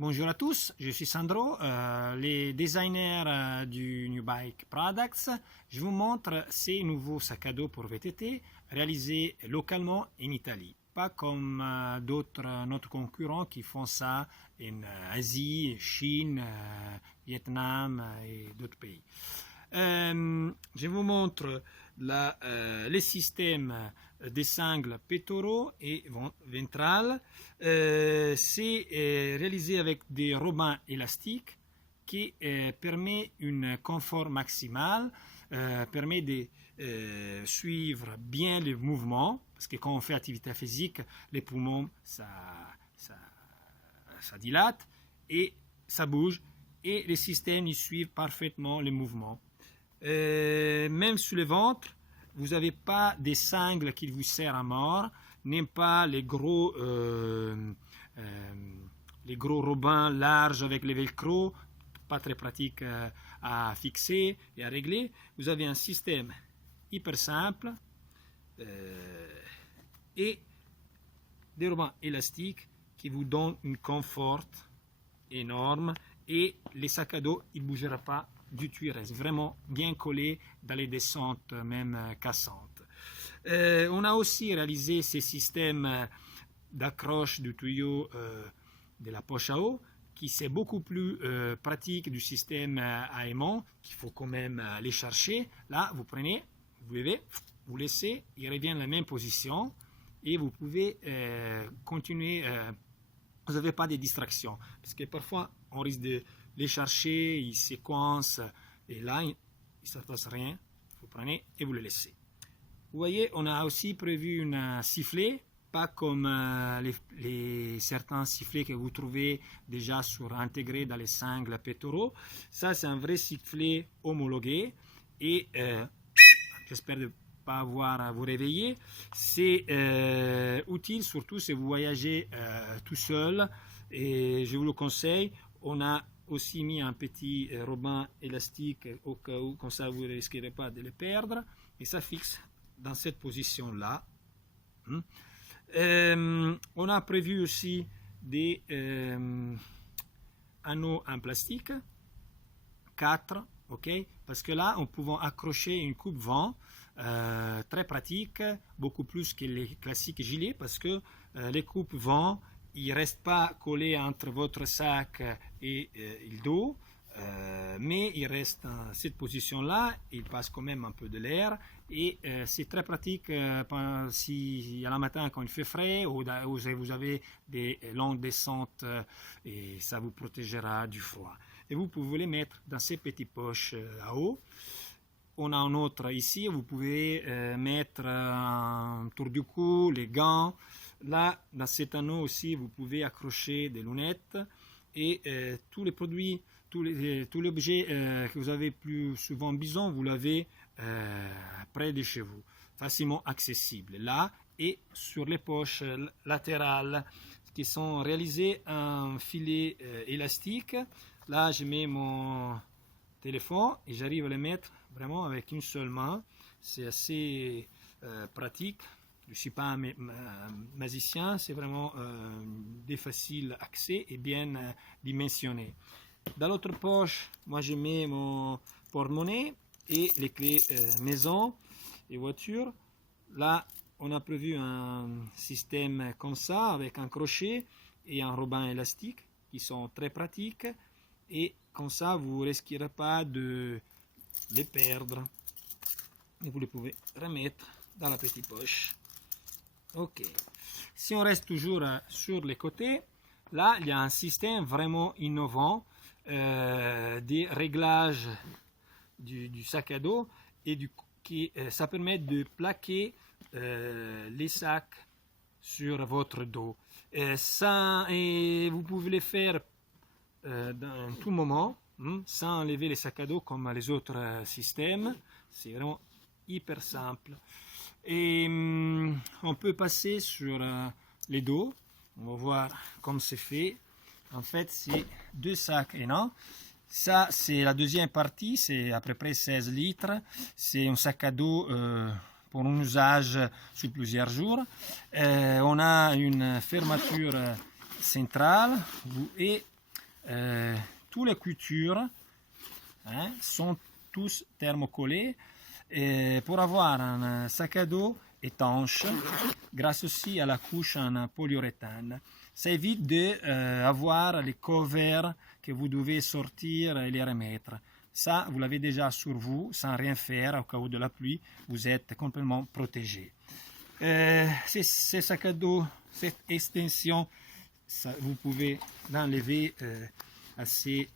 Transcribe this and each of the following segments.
Bonjour à tous, je suis Sandro, les designers du New Bike Products. Je vous montre ces nouveaux sacs à dos pour VTT réalisés localement en Italie. Pas comme d'autres notre concurrents qui font ça en Asie, Chine, Vietnam et d'autres pays. Je vous montre les systèmes des sangles pectoraux et ventrales. C'est réalisé avec des robins élastiques qui permet un confort maximal, permet de suivre bien les mouvements, parce que quand on fait activité physique, les poumons, ça dilate et ça bouge, et les systèmes ils suivent parfaitement les mouvements. Même sur le ventre, vous n'avez pas des sangles qui vous serrent à mort, même pas les gros robins larges avec les velcro, pas très pratique à fixer et à régler. Vous avez un système hyper simple et des robins élastiques qui vous donnent un confort énorme, et les sacs à dos ils ne bougeront pas du tout, il reste vraiment bien collé dans les descentes même cassantes. On a aussi réalisé ces systèmes d'accroche du tuyau de la poche à eau, qui c'est beaucoup plus pratique du système à aimant, qu'il faut quand même aller chercher. Là, vous prenez, vous levez, vous laissez, il revient dans la même position et vous pouvez continuer. Vous n'avez pas de distraction, parce que parfois on risque de les chercher, ils se coincent, et là, il ne se passe rien. Vous prenez et vous le laissez. Vous voyez, on a aussi prévu un sifflet, pas comme certains sifflets que vous trouvez déjà intégrés dans les sangles pectoraux. Ça, c'est un vrai sifflet homologué, et j'espère de ne pas avoir à vous réveiller. C'est utile, surtout si vous voyagez tout seul, et je vous le conseille. On a aussi mis un petit robin élastique au cas où, comme ça vous ne risquerez pas de le perdre, et ça fixe dans cette position là. On a prévu aussi des anneaux en plastique 4, ok, parce que là on peut accrocher une coupe vent très pratique, beaucoup plus que les classiques gilets, parce que les coupes vent il ne reste pas collé entre votre sac et le dos, mais il reste dans cette position-là, il passe quand même un peu de l'air, et c'est très pratique si à la matin quand il fait frais, ou vous avez des longues descentes, et ça vous protégera du froid. Et vous pouvez les mettre dans ces petites poches à eau. On a un autre ici, vous pouvez mettre autour du cou, les gants. Là, dans cet anneau aussi, vous pouvez accrocher des lunettes, et tous les produits, tous les objets que vous avez plus souvent besoin, vous l'avez près de chez vous, facilement accessible. Là, et sur les poches latérales qui sont réalisées en filet élastique. Là, je mets mon téléphone et j'arrive à le mettre vraiment avec une seule main. C'est assez pratique. Je ne suis pas un magicien, c'est vraiment des faciles accès et bien dimensionné. Dans l'autre poche, moi je mets mon porte-monnaie et les clés maison et voiture. Là, on a prévu un système comme ça, avec un crochet et un robin élastique qui sont très pratiques, et comme ça vous ne risquerez pas de les perdre. Et vous les pouvez remettre dans la petite poche. Ok, si on reste toujours sur les côtés, là il y a un système vraiment innovant des réglages du sac à dos, et ça permet de plaquer les sacs sur votre dos. Et vous pouvez les faire dans tout moment, sans enlever les sacs à dos comme les autres systèmes. C'est vraiment hyper simple. Et on peut passer sur les dos. On va voir comment c'est fait. En fait, c'est deux sacs et non. Ça, c'est la deuxième partie, c'est à peu près 16 litres. C'est un sac à dos pour un usage sur plusieurs jours. On a une fermeture centrale, et Toutes les coutures sont tous thermocollées pour avoir un sac à dos étanche grâce aussi à la couche en polyuréthane. Ça évite d'avoir les covers que vous devez sortir et les remettre. Ça, vous l'avez déjà sur vous, sans rien faire au cas où de la pluie, vous êtes complètement protégé. Ces sacs à dos, cette extension, ça, vous pouvez l'enlever assez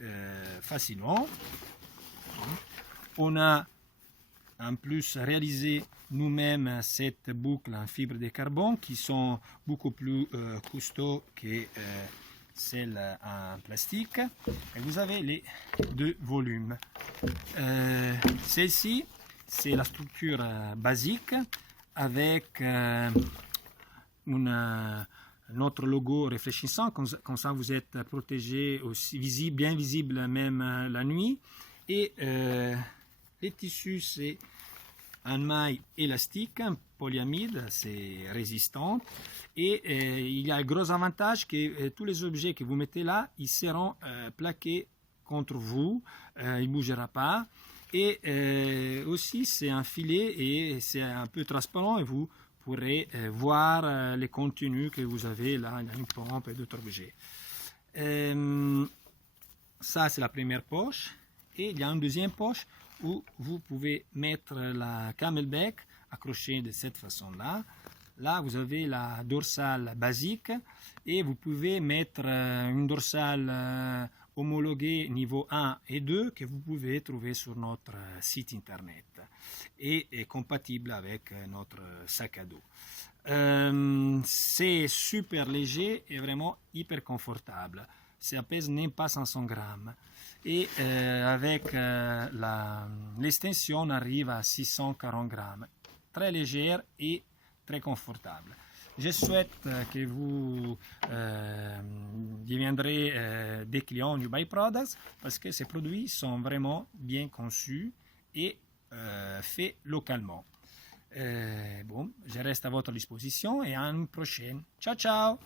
facilement. On a en plus réalisé nous-mêmes cette boucle en fibre de carbone qui sont beaucoup plus costauds que celles en plastique. Et vous avez les deux volumes. Celle-ci, c'est la structure basique avec notre logo réfléchissant, comme ça vous êtes protégé aussi, bien visible même la nuit. Et les tissus, c'est un maille élastique, un polyamide, c'est résistant. Et il y a un gros avantage que tous les objets que vous mettez là, ils seront plaqués contre vous, il ne bougera pas. Et aussi, c'est un filet et c'est un peu transparent et vous pourrez voir les contenus que vous avez là, il y a une pompe et d'autres objets. Ça, c'est la première poche. Et il y a une deuxième poche où vous pouvez mettre la camelback accrochée de cette façon-là. Là, vous avez la dorsale basique et vous pouvez mettre une dorsale homologuée niveau 1 et 2 que vous pouvez trouver sur notre site internet et est compatible avec notre sac à dos. C'est super léger et vraiment hyper confortable. Ça pèse même pas 500 grammes. Et avec l'extension, on arrive à 640 grammes. Très légère et très confortable. Je souhaite que vous deviendrez des clients New Buy Products parce que ces produits sont vraiment bien conçus et faits localement. Bon, je reste à votre disposition et à une prochaine. Ciao, ciao!